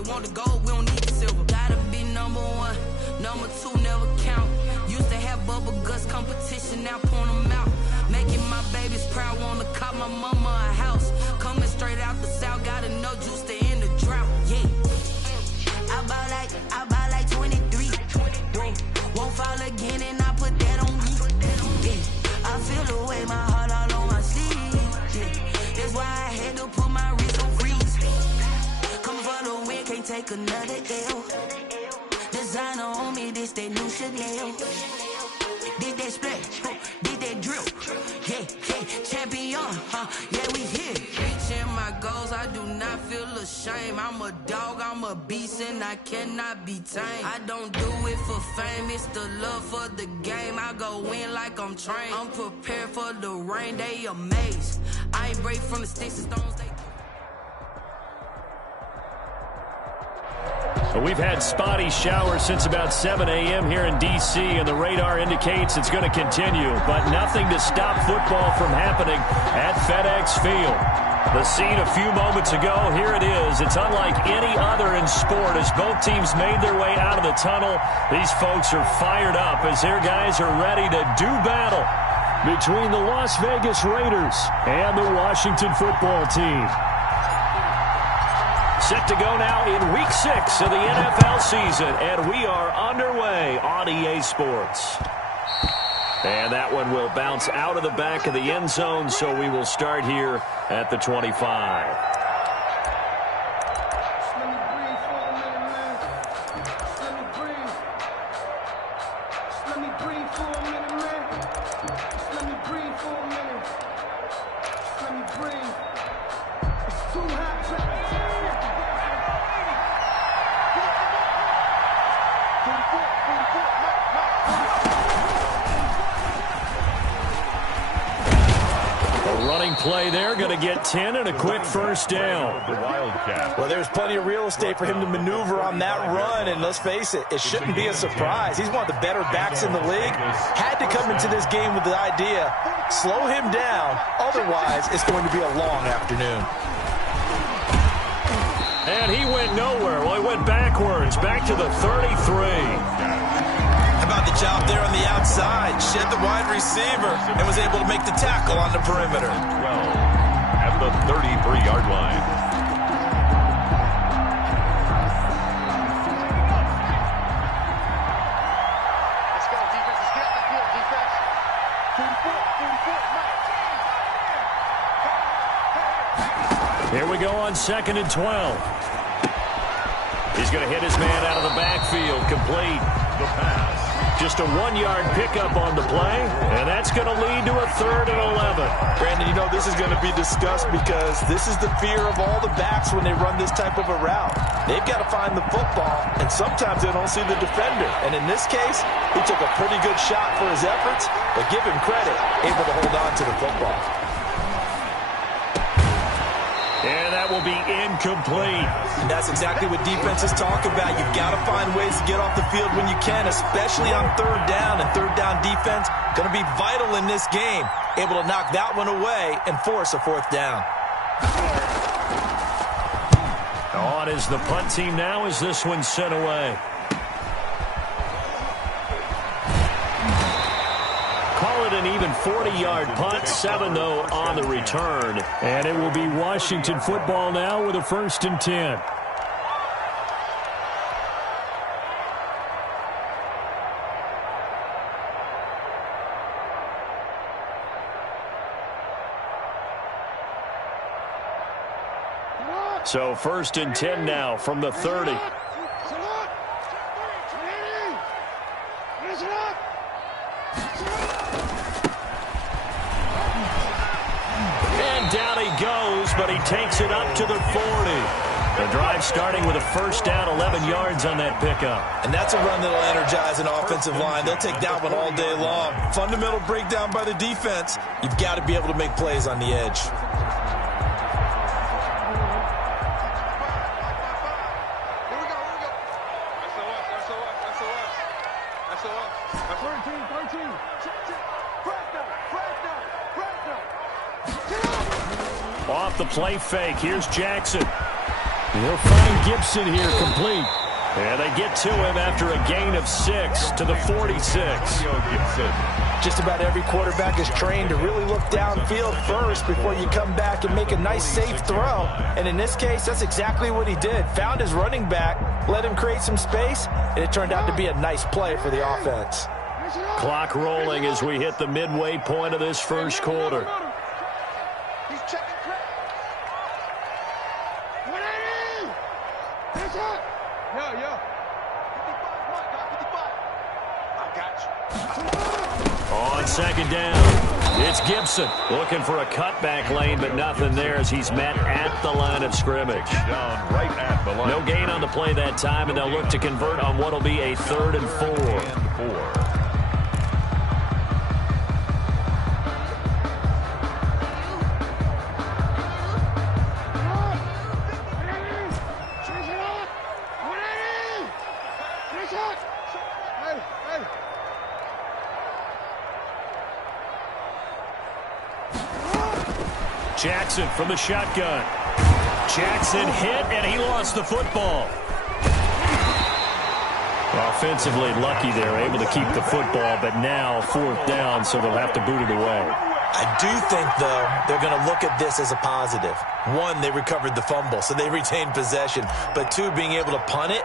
only want the gold, we don't need the silver. Gotta be number one, number two never count. Used to have bubble guts competition, now point them out. Making my babies proud, wanna cop my mama a house. Coming straight out the south, got enough juice to end the drought. Yeah, I buy like 23. Won't fall again, and I put that on me. Yeah, I feel the way, my heart all on my sleeve. Yeah, that's why I had to put my wrist on freeze. Coming for the win, can't take another L. Designer on me, this that new Chanel. Did that split, did that drill. Yeah, champion, yeah, we here. Reaching my goals, I do not feel ashamed. I'm a dog, I'm a beast, and I cannot be tamed. I don't do it for fame, it's the love for the game. I go in like I'm trained. I'm prepared for the rain, they amazed. I ain't break from the sticks and stones, they... Well, we've had spotty showers since about 7 a.m. here in D.C., and the radar indicates it's going to continue, but nothing to stop football from happening at FedEx Field. The scene a few moments ago, here it is. It's unlike any other in sport as both teams made their way out of the tunnel. These folks are fired up as their guys are ready to do battle between the Las Vegas Raiders and the Washington football team. Set to go now in Week 6 of the NFL season, and we are underway on EA Sports. And that one will bounce out of the back of the end zone, so we will start here at the 25. Play there, going to get 10 and a quick first down. Well, there's plenty of real estate for him to maneuver on that run, and let's face it, it shouldn't be a surprise. He's one of the better backs in the league. Had to come into this game with the idea, slow him down, otherwise it's going to be a long afternoon. And he went nowhere. Well, he went backwards, back to the 33. About the job there on the outside, shed the wide receiver and was able to make the tackle on the perimeter. 12 at the 33-yard line. Let's go, defense. Let's get off the field, defense. 44. Here we go on 2nd and 12. He's going to hit his man out of the backfield, complete. The pass. Just a 1-yard pickup on the play, and that's going to lead to a 3rd and 11. Brandon, you know this is going to be discussed because this is the fear of all the backs when they run this type of a route. They've got to find the football, and sometimes they don't see the defender. And in this case, he took a pretty good shot for his efforts, but give him credit, able to hold on to the football. And that will be incomplete. And that's exactly what defenses talk about. You've got to find ways to get off the field when you can, especially on 3rd down. And 3rd down defense going to be vital in this game. Able to knock that one away and force a 4th down. On is the punt team now as this one's sent away. Call it an even 40-yard punt, 7 though on the return. And it will be Washington football now with a 1st and 10. So 1st and 10 now from the 30. And down he goes, but he takes it up to the 40. The drive starting with a 1st down, 11 yards on that pickup. And that's a run that'll energize an offensive line. They'll take that one all day long. Fundamental breakdown by the defense. You've got to be able to make plays on the edge. Off the play fake, here's Jackson. And he'll find Gibson here complete. And they get to him after a gain of 6 to the 46. Just about every quarterback is trained to really look downfield first before you come back and make a nice, safe throw. And in this case, that's exactly what he did. Found his running back, let him create some space, and it turned out to be a nice play for the offense. Clock rolling as we hit the midway point of this first quarter. He's checking crack. 180. Yo. 55. I got you. On second down, it's Gibson looking for a cutback lane, but nothing there as he's met at the line of scrimmage. Down right at the line. No gain on the play that time, and they'll look to convert on what will be a 3rd and 4. Jackson from the shotgun. Jackson hit, and he lost the football. Offensively lucky they're able to keep the football, but now 4th down, so they'll have to boot it away. I do think, though, they're going to look at this as a positive. 1, they recovered the fumble, so they retained possession. But 2, being able to punt it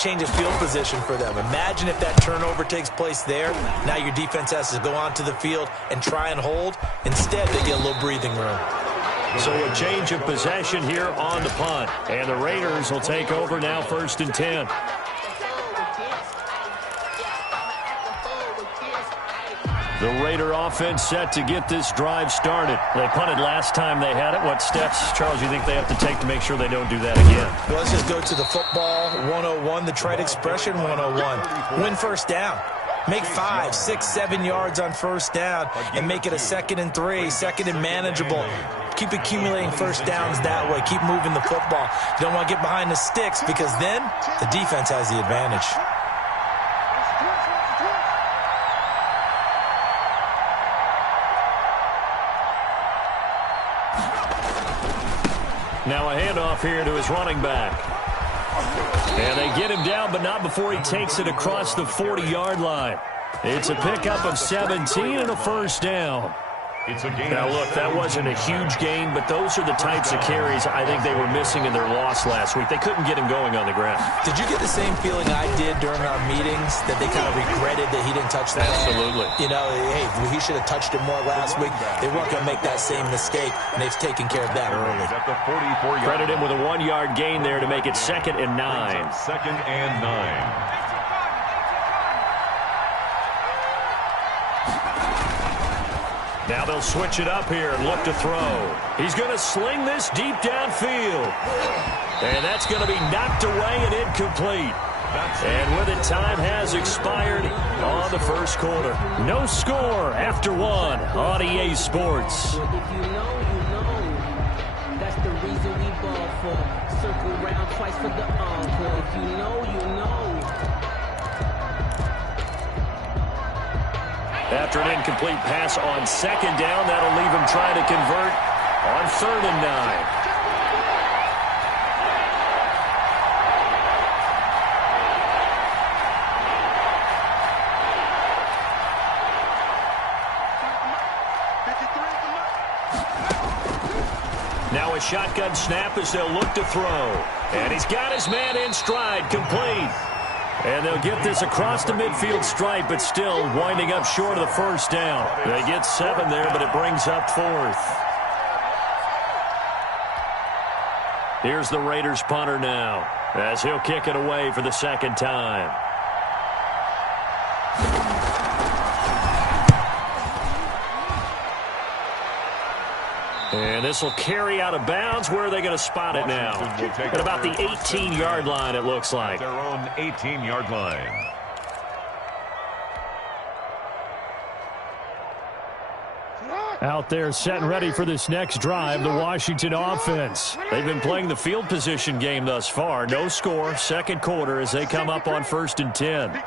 changes field position for them. Imagine if that turnover takes place there. Now your defense has to go onto the field and try and hold. Instead, they get a little breathing room. So a change of possession here on the punt. And the Raiders will take over now 1st and 10. The Raider offense set to get this drive started. They punted last time they had it. What steps, Charles, you think they have to take to make sure they don't do that again? Well, let's just go to the football 101, the trite expression 101. Win first down. Make 5, 6, 7 yards on first down and make it a 2nd and 3, 2nd and manageable. Keep accumulating first downs that way. Keep moving the football. You don't want to get behind the sticks because then the defense has the advantage. Now a handoff here to his running back. And they get him down, but not before he takes it across the 40-yard line. It's a pickup of 17 and a first down. Now, look, that wasn't a huge gain, but those are the types of carries I think they were missing in their loss last week. They couldn't get him going on the ground. Did you get the same feeling I did during our meetings, that they kind of regretted that he didn't touch that? Absolutely. You know, hey, he should have touched it more last week. They weren't going to make that same mistake, and they've taken care of that early. Credit him with a 1-yard gain there to make it 2nd and 9. 2nd and 9. Now they'll switch it up here and look to throw. He's going to sling this deep downfield. And that's going to be knocked away and incomplete. And with it, time has expired on the first quarter. No score after 1 on EA Sports. If you know, you know. That's the reason we ball for. Circle round twice for the encore. If you know, you know. After an incomplete pass on 2nd down, that'll leave him trying to convert on 3rd and 9. Now a shotgun snap as they'll look to throw. And he's got his man in stride, complete. And they'll get this across the midfield stripe, but still winding up short of the first down. They get 7 there, but it brings up 4th. Here's the Raiders punter now, as he'll kick it away for the 2nd time. And this will carry out of bounds. Where are they going to spot it now? At about the 18-yard line, it looks like. Their own 18-yard line. Out there set and ready for this next drive, the Washington offense. They've been playing the field position game thus far. No score, 2nd quarter as they come up on 1st and 10.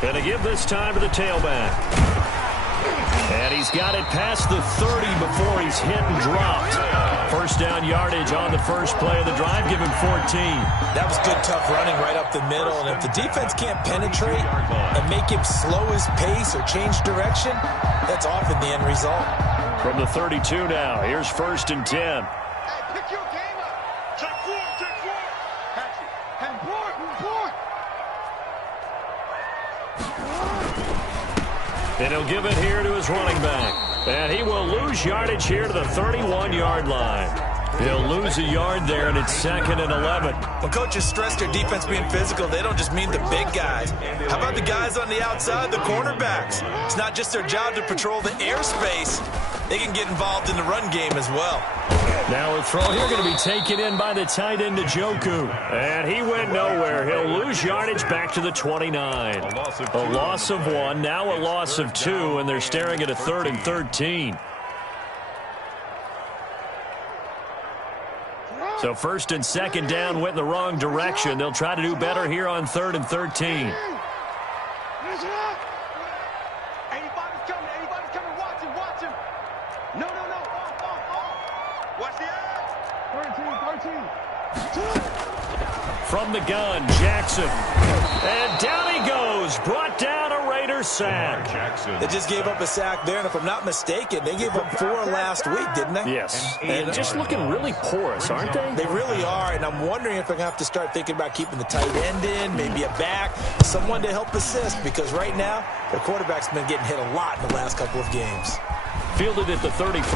Going to give this time to the tailback. And he's got it past the 30 before he's hit and dropped. First down yardage on the first play of the drive. Give him 14. That was good, tough running right up the middle. And if the defense can't penetrate and make him slow his pace or change direction, that's often the end result. From the 32 now, here's 1st and 10. Hey, pick your game up. Check forward, check forward. Patrick, and board, board. And he'll give it here to his running back. And he will lose yardage here to the 31-yard line. He'll lose a yard there, and it's 2nd and 11. When coaches stress their defense being physical, they don't just mean the big guys. How about the guys on the outside, the cornerbacks? It's not just their job to patrol the airspace. They can get involved in the run game as well. Now a throw here going to be taken in by the tight end, Njoku. And he went nowhere. He'll lose yardage back to the 29. A loss of 1, now a loss of 2, and they're staring at a 3rd and 13. So 1st and 2nd down went in the wrong direction. They'll try to do better here on 3rd and 13. From the gun, Jackson. And down he goes. Brought down a Raider sack. They just gave up a sack there, and if I'm not mistaken, they gave up 4 last week, didn't they? Yes. And just looking really porous, aren't they? They really are, and I'm wondering if they're going to have to start thinking about keeping the tight end in, maybe a back, someone to help assist, because right now, their quarterback's been getting hit a lot in the last couple of games. Fielded at the 33.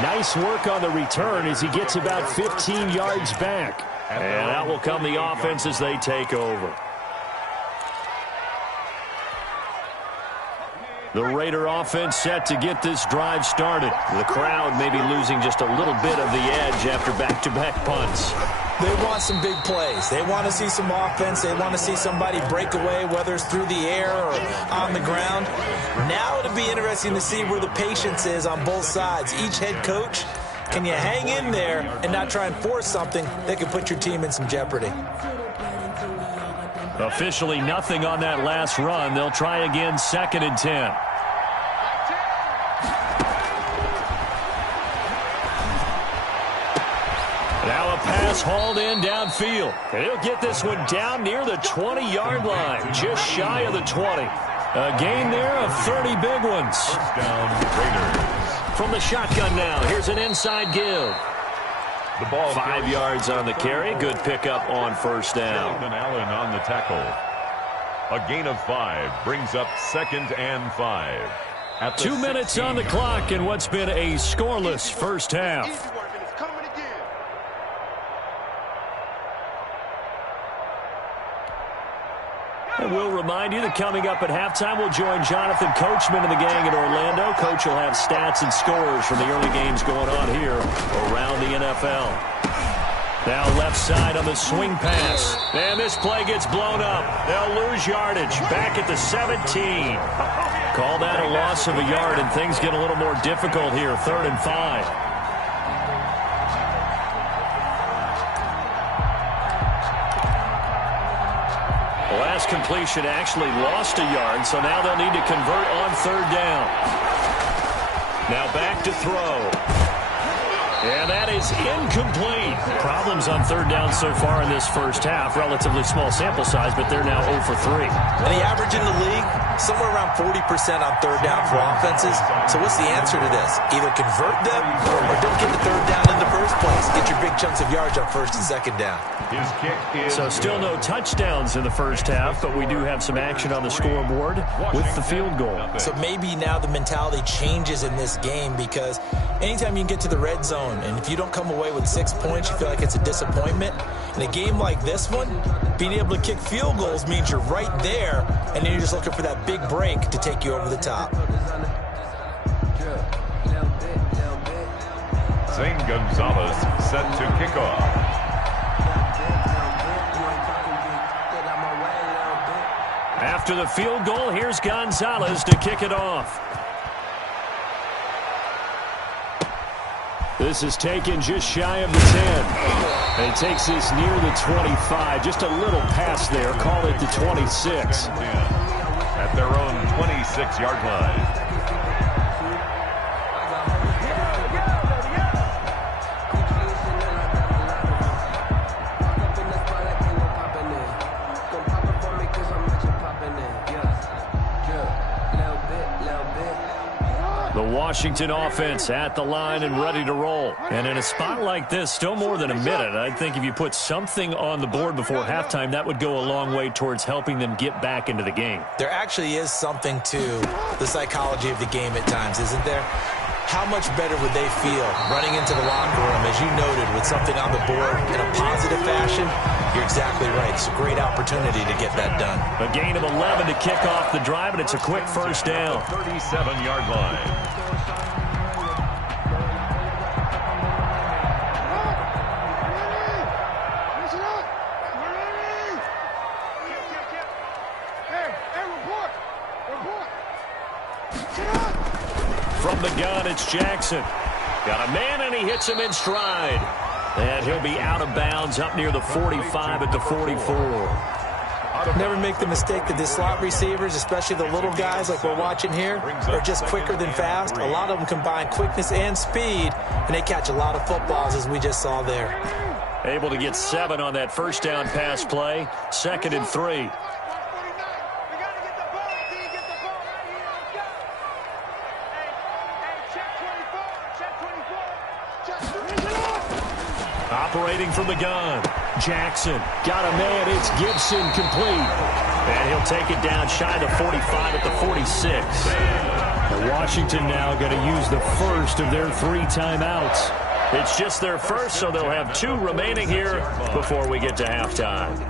Nice work on the return as he gets about 15 yards back. And out will come the offense as they take over. The Raider offense set to get this drive started. The crowd maybe losing just a little bit of the edge after back-to-back punts. They want some big plays. They want to see some offense. They want to see somebody break away, whether it's through the air or on the ground. Now it'll be interesting to see where the patience is on both sides. Each head coach, can you hang in there and not try and force something that could put your team in some jeopardy? Officially nothing on that last run. They'll try again, 2nd and 10. Now a pass hauled in downfield. And he'll get this one down near the 20-yard line, just shy of the 20. A gain there of 30 big ones. First down, Raiders. From the shotgun now, here's an inside give. The ball 5 yards on the carry. Good pickup on 1st down. Jonathan Allen on the tackle. A gain of 5 brings up 2nd and 5. At the 2 minutes on the clock in what's been a scoreless first half. Easy work, and it's coming again. And we'll remind you that coming up at halftime, we'll join Jonathan Coachman and the gang in Orlando. Coach will have stats and scores from the early games going on here around the NFL. Now left side on the swing pass. And this play gets blown up. They'll lose yardage. Back at the 17. Call that a loss of a yard, and things get a little more difficult here. 3rd and 5. The last completion actually lost a yard, so now they'll need to convert on 3rd down. Now back to throw. And that is incomplete. Problems on 3rd down so far in this first half. Relatively small sample size, but they're now 0 for 3. And the average in the league, somewhere around 40% on 3rd down for offenses. So what's the answer to this? Either convert them or don't get the 3rd down in the first place. Get your big chunks of yards on 1st and 2nd down. His kick is So still no touchdowns in the first half, but we do have some action on the scoreboard with the field goal. So maybe now the mentality changes in this game, because anytime you can get to the red zone, and if you don't come away with 6 points, you feel like it's a disappointment. In a game like this one, being able to kick field goals means you're right there, and then you're just looking for that big break to take you over the top. Zane Gonzalez set to kick off. After the field goal, here's Gonzalez to kick it off. This is taken just shy of the 10. And it takes this near the 25. Just a little pass there. Call it the 26. At their own 26-yard line. Washington offense at the line and ready to roll. And in a spot like this, still more than a minute, I think if you put something on the board before halftime, that would go a long way towards helping them get back into the game. There actually is something to the psychology of the game at times, isn't there? How much better would they feel running into the locker room, as you noted, with something on the board in a positive fashion? You're exactly right. It's a great opportunity to get that done. A gain of 11 to kick off the drive, and it's a quick first down. 37-yard line. From the gun, it's Jackson. Got a man, and he hits him in stride. And he'll be out of bounds up near the 45 at the 44. Never make the mistake that the slot receivers, especially the little guys like we're watching here, are just quicker than fast. A lot of them combine quickness and speed, and they catch a lot of footballs, as we just saw there. Able to get 7 on that first down pass play. 2nd and 3. Operating from the gun, Jackson got a man. It's Gibson, complete. And he'll take it down shy of the 45 at the 46. And Washington now going to use the first of their 3 timeouts. It's just their first, so they'll have 2 remaining here before we get to halftime.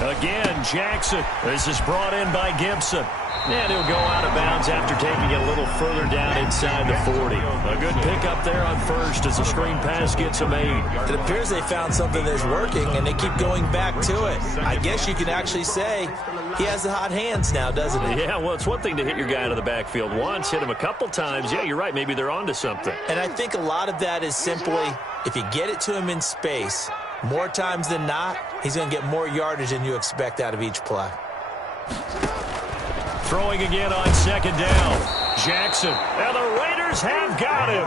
Again, Jackson. This is brought in by Gibson. And he'll go out of bounds after taking it a little further down inside the 40. A good pickup there on first as the screen pass gets a made. It appears they found something that's working, and they keep going back to it. I guess you can actually say he has the hot hands now, doesn't he? Yeah, well, it's one thing to hit your guy out of the backfield once, hit him a couple times. Yeah, you're right. Maybe they're onto something. And I think a lot of that is simply if you get it to him in space, more times than not, he's going to get more yardage than you expect out of each play. Throwing again on 2nd down. Jackson. And the Raiders have got him.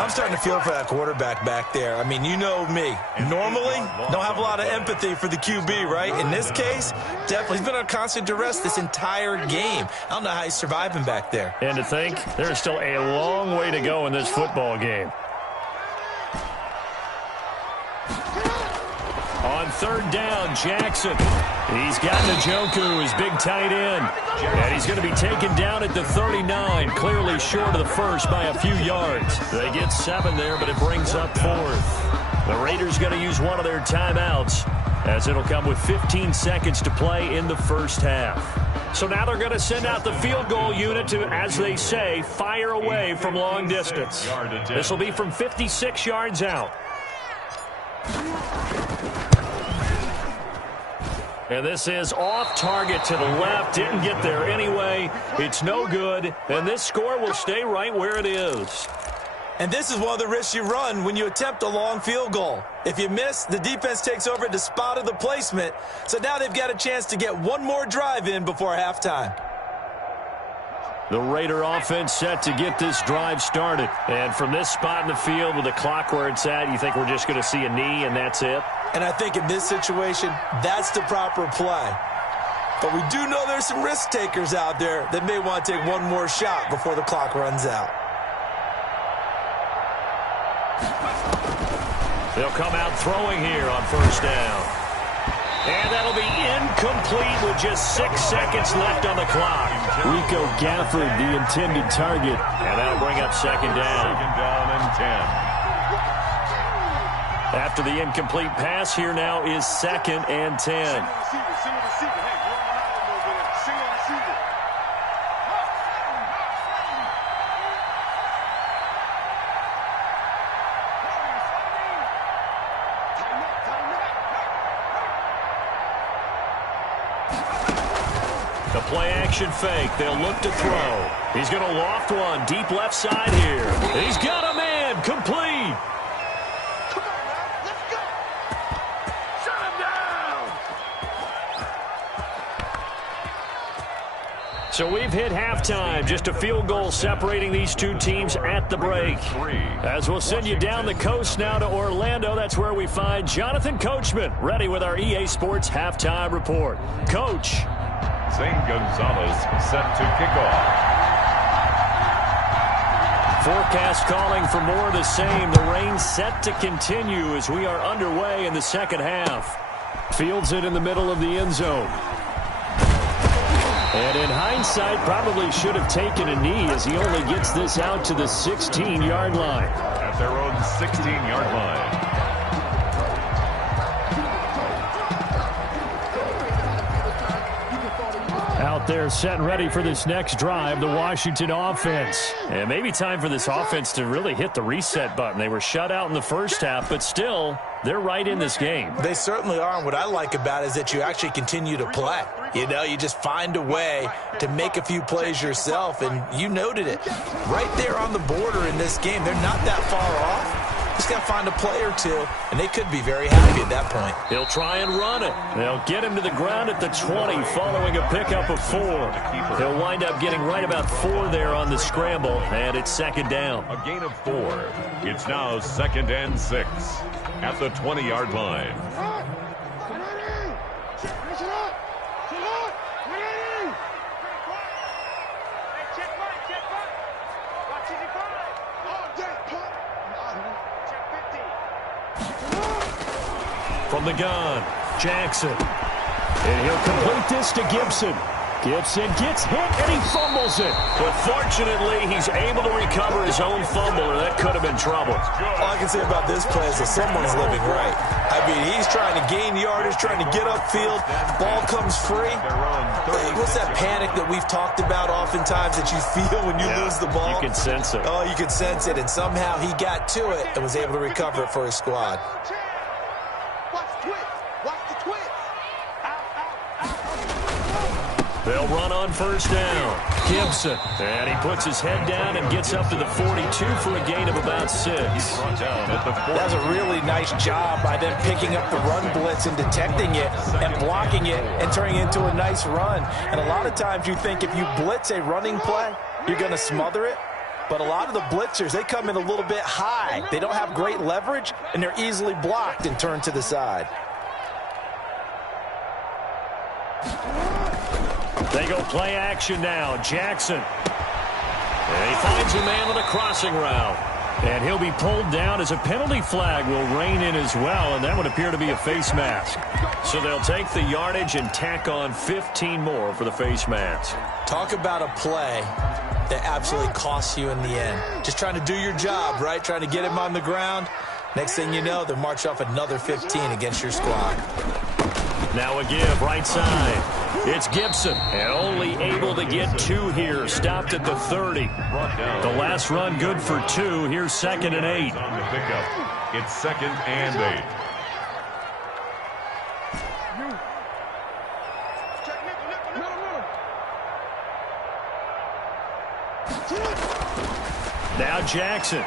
I'm starting to feel for that quarterback back there. I mean, you know me. Normally, don't have a lot of empathy for the QB, right? In this case, definitely. He's been on constant duress this entire game. I don't know how he's surviving back there. And to think, there's still a long way to go in this football game. On 3rd down, Jackson. He's got Njoku, his big tight end. And he's going to be taken down at the 39, clearly short of the first by a few yards. They get 7 there, but it brings up 4th. The Raiders going to use one of their timeouts, as it'll come with 15 seconds to play in the first half. So now they're going to send out the field goal unit to, as they say, fire away from long distance. This will be from 56 yards out. And this is off target to the left. Didn't get there anyway. It's no good. And this score will stay right where it is. And this is one of the risks you run when you attempt a long field goal. If you miss, the defense takes over at the spot of the placement. So now they've got a chance to get one more drive in before halftime. The Raider offense set to get this drive started. And from this spot in the field with the clock where it's at, you think we're just going to see a knee and that's it? And I think in this situation, that's the proper play. But we do know there's some risk takers out there that may want to take one more shot before the clock runs out. They'll come out throwing here on 1st down. And that'll be incomplete with just 6 seconds left on the clock. Rico Gafford, the intended target. And that'll bring up 2nd down. 2nd down and 10. After the incomplete pass, here now is 2nd and 10. The play action fake. They'll look to throw. He's going to loft one deep left side here. He's got a man complete. Come on, man. Let's go. Shut him down. So we've hit halftime. Just a field goal separating these two teams at the break. As we'll send you down the coast now to Orlando, that's where we find Jonathan Coachman ready with our EA Sports halftime report. Coach. Zane Gonzalez set to kick off. Forecast calling for more of the same. The rain set to continue as we are underway in the second half. Fields it in the middle of the end zone. And in hindsight, probably should have taken a knee as he only gets this out to the 16-yard line. At their own 16-yard line. Out there set and ready for this next drive, the Washington offense. And maybe time for this offense to really hit the reset button. They were shut out in the first half, but still, they're right in this game. They certainly are, and what I like about it is that you actually continue to play. You know, you just find a way to make a few plays yourself, and you noted it. Right there on the border in this game, they're not that far off. Just got to find a play or two, and they could be very happy at that point. He'll try and run it. They'll get him to the ground at the 20 following a pickup of 4. He'll wind up getting right about 4 there on the scramble, and it's second down. A gain of 4. It's now 2nd and 6 at the 20-yard line. From the gun, Jackson. And he'll complete this to Gibson. Gibson gets hit, and he fumbles it. But fortunately, he's able to recover his own fumble, or that could have been trouble. All I can say about this play is that someone's living right. I mean, he's trying to gain yardage, trying to get upfield. Ball comes free. What's that panic that we've talked about oftentimes that you feel when you lose the ball? You can sense it. Oh, you can sense it, and somehow he got to it and was able to recover it for his squad. They'll run on first down. Gibson. And he puts his head down and gets up to the 42 for a gain of about 6. That was a really nice job by them picking up the run blitz and detecting it and blocking it and turning it into a nice run. And a lot of times you think if you blitz a running play, you're going to smother it. But a lot of the blitzers, they come in a little bit high. They don't have great leverage, and they're easily blocked and turned to the side. They go play action now. Jackson. And he finds a man on a crossing route. And he'll be pulled down as a penalty flag will rein in as well, and that would appear to be a face mask. So they'll take the yardage and tack on 15 more for the face mask. Talk about a play that absolutely costs you in the end. Just trying to do your job, right? Trying to get him on the ground. Next thing you know, they'll march off another 15 against your squad. Now a give, right side. It's Gibson, and only able to get 2 here. Stopped at the 30. The last run good for 2. Here's 2nd and 8. On the pickup, it's 2nd and 8. Now Jackson.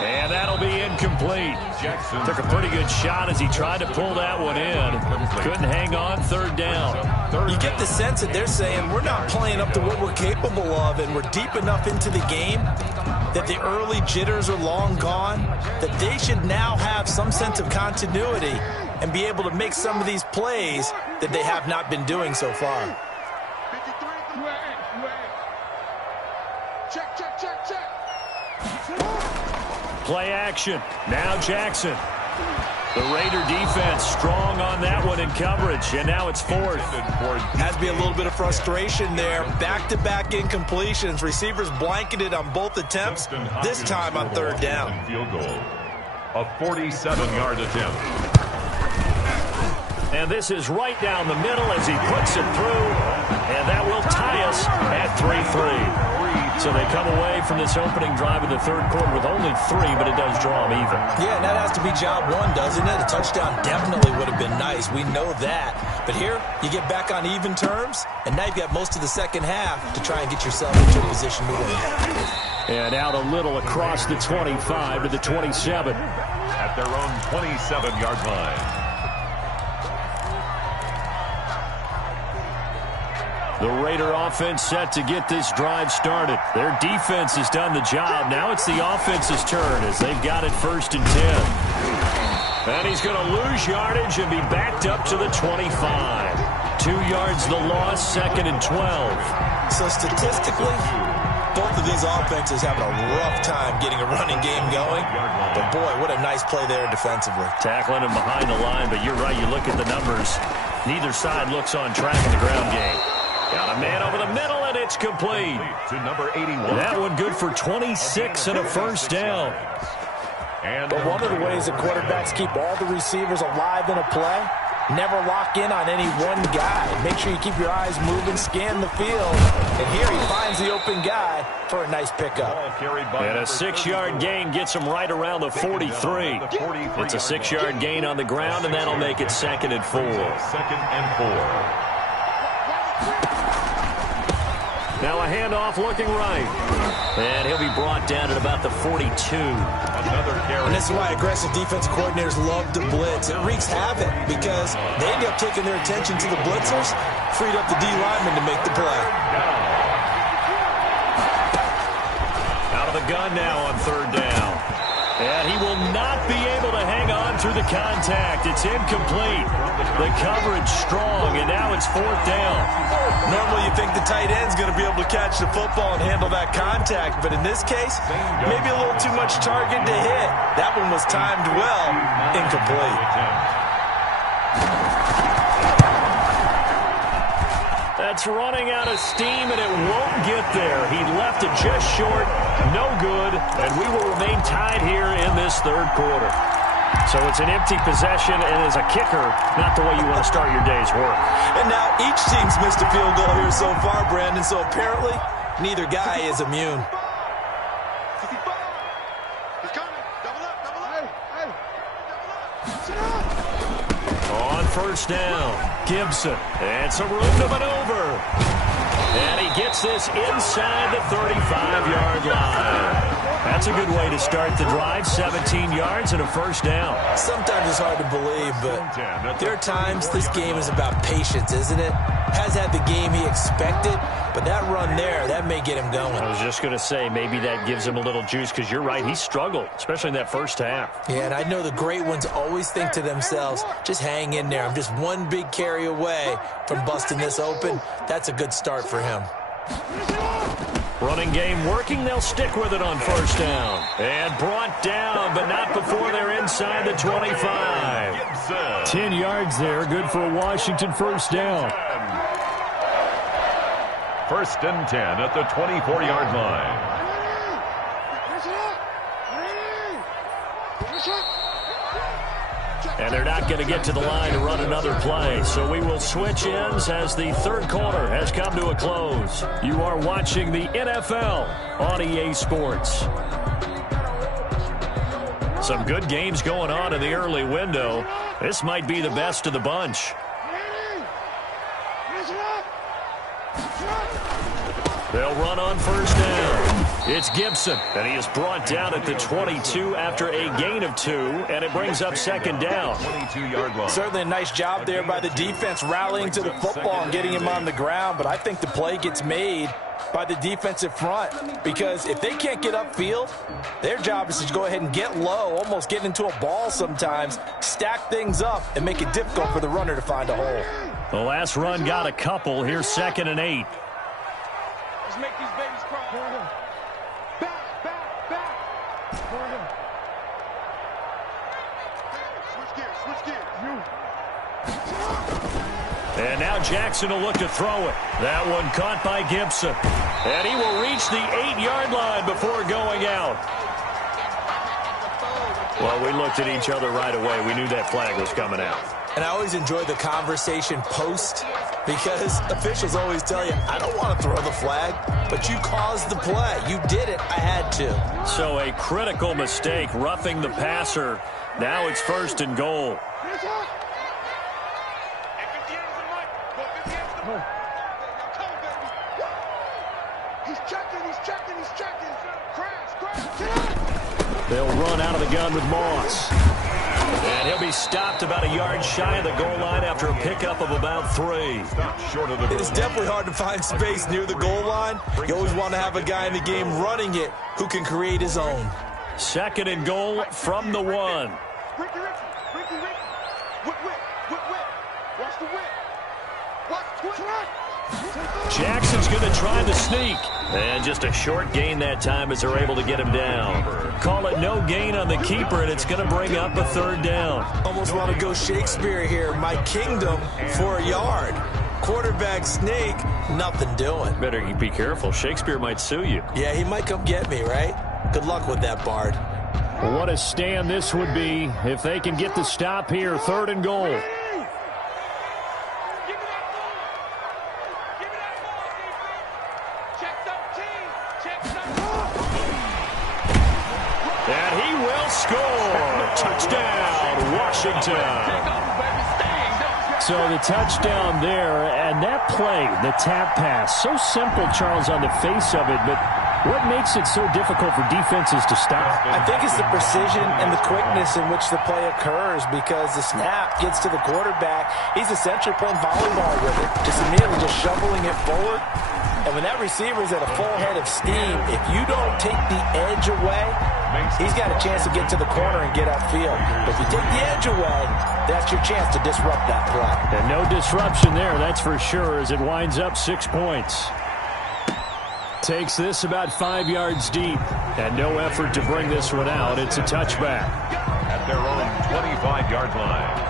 And that'll be incomplete. Jackson took a pretty good shot as he tried to pull that one in. Couldn't hang on, 3rd down. You get the sense that they're saying we're not playing up to what we're capable of, and we're deep enough into the game that the early jitters are long gone, that they should now have some sense of continuity and be able to make some of these plays that they have not been doing so far. Play action. Now Jackson. The Raider defense strong on that one in coverage, and now it's 4th. Has to be a little bit of frustration there. Back-to-back incompletions. Receivers blanketed on both attempts, this time on 3rd down. Field goal. A 47-yard attempt. And this is right down the middle as he puts it through, and that will tie us at 3-3. So they come away from this opening drive in the 3rd quarter with only 3, but it does draw them even. Yeah, and that has to be job 1, doesn't it? A touchdown definitely would have been nice. We know that. But here, you get back on even terms, and now you've got most of the second half to try and get yourself into a position to win. And out a little across the 25 to the 27. At their own 27-yard line. The Raider offense set to get this drive started. Their defense has done the job. Now it's the offense's turn as they've got it 1st and 10. And he's going to lose yardage and be backed up to the 25. 2 yards the loss, 2nd and 12. So statistically, both of these offenses having a rough time getting a running game going. But boy, what a nice play there defensively. Tackling him behind the line, but you're right, you look at the numbers. Neither side looks on track in the ground game. Got a man over the middle, and it's complete. To number 81. That one good for 26 and a first down. But one of the ways that quarterbacks keep all the receivers alive in a play, never lock in on any one guy. Make sure you keep your eyes moving, scan the field. And here he finds the open guy for a nice pickup. And a 6-yard gain gets him right around the 43. It's a 6-yard gain on the ground, and that'll make it 2nd and 4. 2nd and 4. Now a handoff looking right. And he'll be brought down at about the 42. Another carry. And this is why aggressive defensive coordinators love to blitz. It wreaks havoc because they end up taking their attention to the blitzers, freed up the D lineman to make the play. Out of the gun now on 3rd down. And he will not be able to hang on through the contact. It's incomplete. The coverage strong, and now it's 4th down. Normally you think the tight end's going to be able to catch the football and handle that contact, but in this case, maybe a little too much target to hit. That one was timed well, incomplete. That's running out of steam, and it won't get there. He left it just short, no good, and we will remain tied here in this 3rd quarter. So it's an empty possession, and as a kicker, not the way you want to start your day's work. And now each team's missed a field goal here so far, Brandon, so apparently neither guy is immune. On 1st down, Gibson, and some room to maneuver. And he gets this inside the 35-yard line. That's a good way to start the drive, 17 yards and a first down. Sometimes it's hard to believe, but there are times this game is about patience, isn't it? Has had the game he expected, but that run there, that may get him going. I was just going to say, maybe that gives him a little juice, because you're right, he struggled, especially in that first half. Yeah, and I know the great ones always think to themselves, just hang in there. I'm just one big carry away from busting this open. That's a good start for him. Running game working, they'll stick with it on 1st down. And brought down, but not before they're inside the 25. 10 yards there, good for a Washington first down. 1st and 10 at the 24-yard line. And they're not going to get to the line to run another play. So we will switch ends as the 3rd quarter has come to a close. You are watching the NFL on EA Sports. Some good games going on in the early window. This might be the best of the bunch. They'll run on 1st down. It's Gibson, and he is brought down at the 22 after a gain of 2, and it brings up 2nd down. 22-yard line. Certainly a nice job there by the defense rallying to the football and getting him on the ground, but I think the play gets made by the defensive front, because if they can't get upfield, their job is to go ahead and get low, almost get into a ball sometimes, stack things up, and make it difficult for the runner to find a hole. The last run got a couple. Here's 2nd and 8. Let's make these babies cry. Back. Switch gears. And now Jackson will look to throw it. That one caught by Gibson. And he will reach the 8-yard line before going out. Well, we looked at each other right away. We knew that flag was coming out. And I always enjoy the conversation post, because officials always tell you, I don't want to throw the flag, but you caused the play. You did it. I had to. So a critical mistake, roughing the passer. Now it's 1st and goal. They'll run out of the gun with Moss. And he'll be stopped about a yard shy of the goal line after a pickup of about 3. It is definitely hard to find space near the goal line. You always want to have a guy in the game running it who can create his own. 2nd and goal from the 1. Ricky. Whip. Watch the whip. Watch the whip. Jackson's going to try the sneak. And just a short gain that time as they're able to get him down. Call it no gain on the keeper, and it's going to bring up a 3rd down. Almost want to go Shakespeare here. My kingdom for a yard. Quarterback sneak, nothing doing. Better be careful. Shakespeare might sue you. Yeah, he might come get me, right? Good luck with that, Bard. What a stand this would be if they can get the stop here. 3rd and goal. And he will score. Touchdown, Washington. So the touchdown there, and that play, the tap pass, so simple, Charles, on the face of it, but what makes it so difficult for defenses to stop? I think it's the precision and the quickness in which the play occurs, because the snap gets to the quarterback. He's essentially playing volleyball with it, just immediately just shoveling it forward. And when that receiver is at a full head of steam, if you don't take the edge away, he's got a chance to get to the corner and get upfield. But if you take the edge away, that's your chance to disrupt that play. And no disruption there, that's for sure, as it winds up 6 points. Takes this about 5 yards deep, and no effort to bring this one out. It's a touchback. At their own 25-yard line.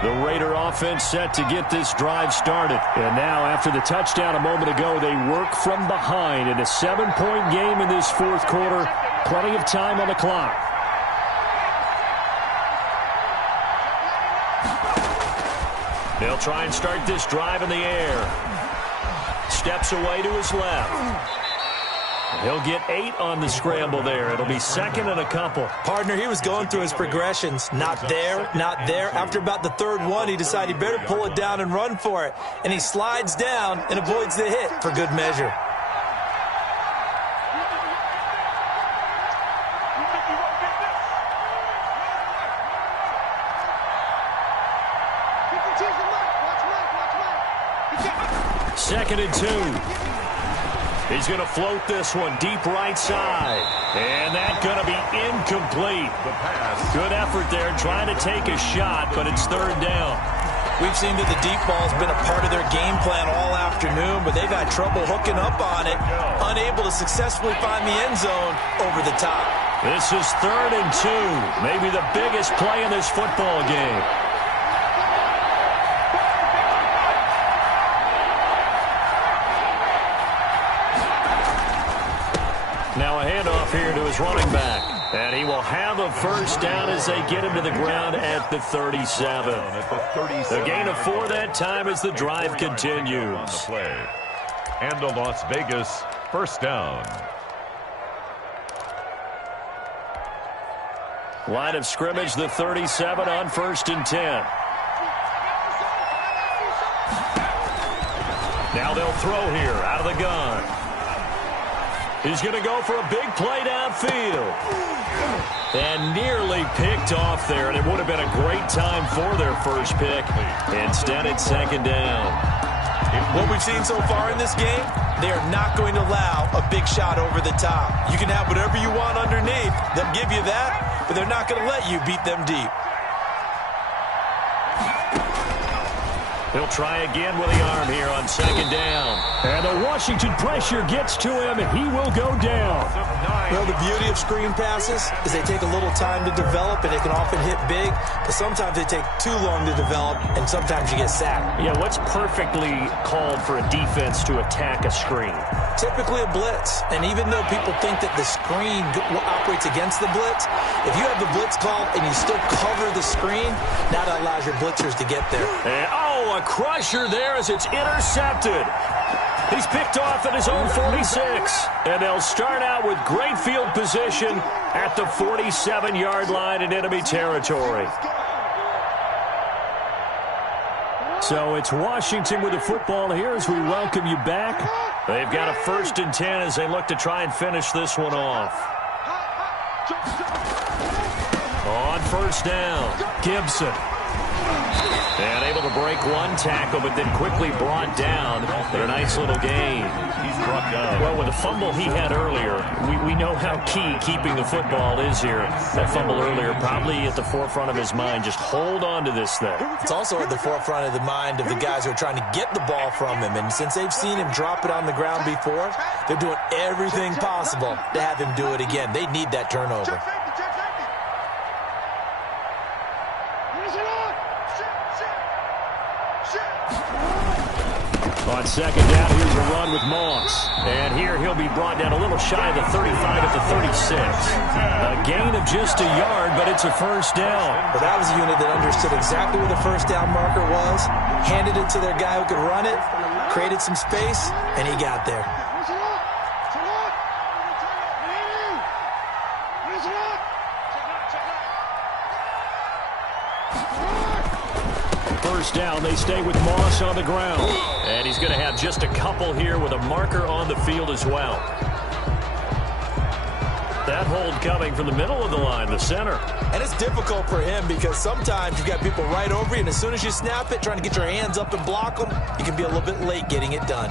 The Raider offense set to get this drive started. And now, after the touchdown a moment ago, they work from behind in a 7-point game in this 4th quarter. Plenty of time on the clock. They'll try and start this drive in the air. Steps away to his left. He'll get 8 on the scramble there. It'll be 2nd and a couple. Partner, he was going through his progressions. Not there, not there. After about the 3rd one, he decided he better pull it down and run for it. And he slides down and avoids the hit for good measure. Second and 2. He's going to float this one deep right side. And that's going to be incomplete. The pass. Good effort there trying to take a shot, but it's 3rd down. We've seen that the deep ball has been a part of their game plan all afternoon, but they've had trouble hooking up on it, unable to successfully find the end zone over the top. This is 3rd and 2, maybe the biggest play in this football game. Now a handoff here to his running back. And he will have a first down as they get him to the ground at the 37. The gain of 4 that time as the drive continues. And a Las Vegas first down. Line of scrimmage, the 37 on 1st and 10. Now they'll throw here out of the gun. He's going to go for a big play downfield. And nearly picked off there, and it would have been a great time for their first pick. Instead, it's 2nd down. What we've seen so far in this game, they are not going to allow a big shot over the top. You can have whatever you want underneath. They'll give you that, but they're not going to let you beat them deep. He'll try again with the arm here on 2nd down. And the Washington pressure gets to him, and he will go down. Well, the beauty of screen passes is they take a little time to develop, and they can often hit big, but sometimes they take too long to develop, and sometimes you get sacked. Yeah, what's perfectly called for a defense to attack a screen? Typically a blitz, and even though people think that the screen operates against the blitz, if you have the blitz called and you still cover the screen, that allows your blitzers to get there. And, a crusher there as it's intercepted. He's picked off at his own 46. And they'll start out with great field position at the 47-yard line in enemy territory. So it's Washington with the football here as we welcome you back. They've got a 1st and 10 as they look to try and finish this one off. On 1st down, Gibson. And able to break one tackle, but then quickly brought down. But a nice little gain. He's brought down. Well, with the fumble he had earlier, we know how key keeping the football is here. That fumble earlier probably at the forefront of his mind. Just hold on to this thing. It's also at the forefront of the mind of the guys who are trying to get the ball from him. And since they've seen him drop it on the ground before, they're doing everything possible to have him do it again. They need that turnover. On 2nd down, here's a run with Moss. And here he'll be brought down a little shy of the 35 at the 36. A gain of just a yard, but it's a 1st down. But that was a unit that understood exactly where the 1st down marker was, handed it to their guy who could run it, created some space, and he got there. 1st down, they stay with Moss on the ground. And he's going to have just a couple here with a marker on the field as well. That hold coming from the middle of the line, the center. And it's difficult for him because sometimes you've got people right over you, and as soon as you snap it, trying to get your hands up and block them, you can be a little bit late getting it done.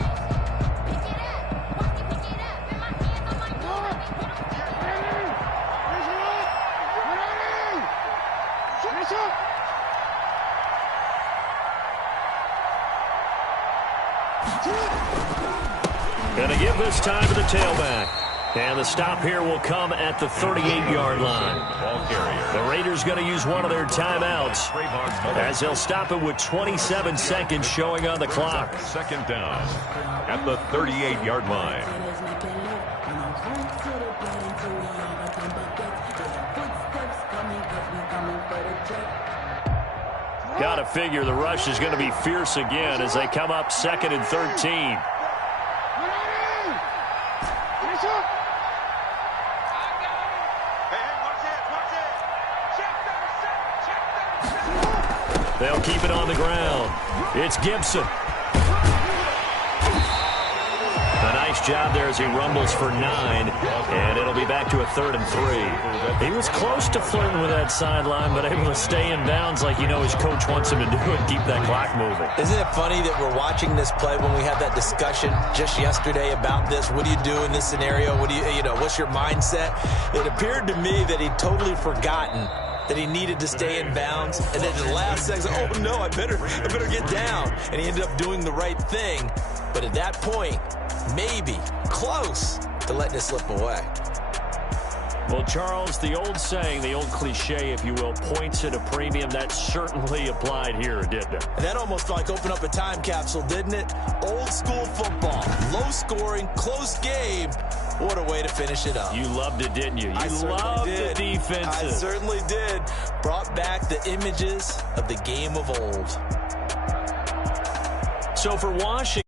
Going to give this time to the tailback. And the stop here will come at the 38-yard line. The Raiders going to use one of their timeouts as they'll stop it with 27 seconds showing on the clock. 2nd down at the 38-yard line. Got to figure the rush is going to be fierce again as they come up 2nd and 13. They'll keep it on the ground. It's Gibson. A nice job there as he rumbles for 9. And it'll be back to a 3rd and 3. He was close to flirting with that sideline, but able to stay in bounds like you know his coach wants him to do and keep that clock moving. Isn't it funny that we're watching this play when we had that discussion just yesterday about this? What do you do in this scenario? What do you know, what's your mindset? It appeared to me that he'd totally forgotten that he needed to stay in bounds, and then in the last second, oh no, I better get down. And he ended up doing the right thing. But at that point, maybe close to letting it slip away. Well, Charles, the old saying, the old cliche, if you will, points at a premium, that certainly applied here, didn't it? And that almost like opened up a time capsule, didn't it? Old school football, low scoring, close game. What a way to finish it up. You loved it, didn't you? You loved the defenses. I certainly did. Brought back the images of the game of old. So for Washington,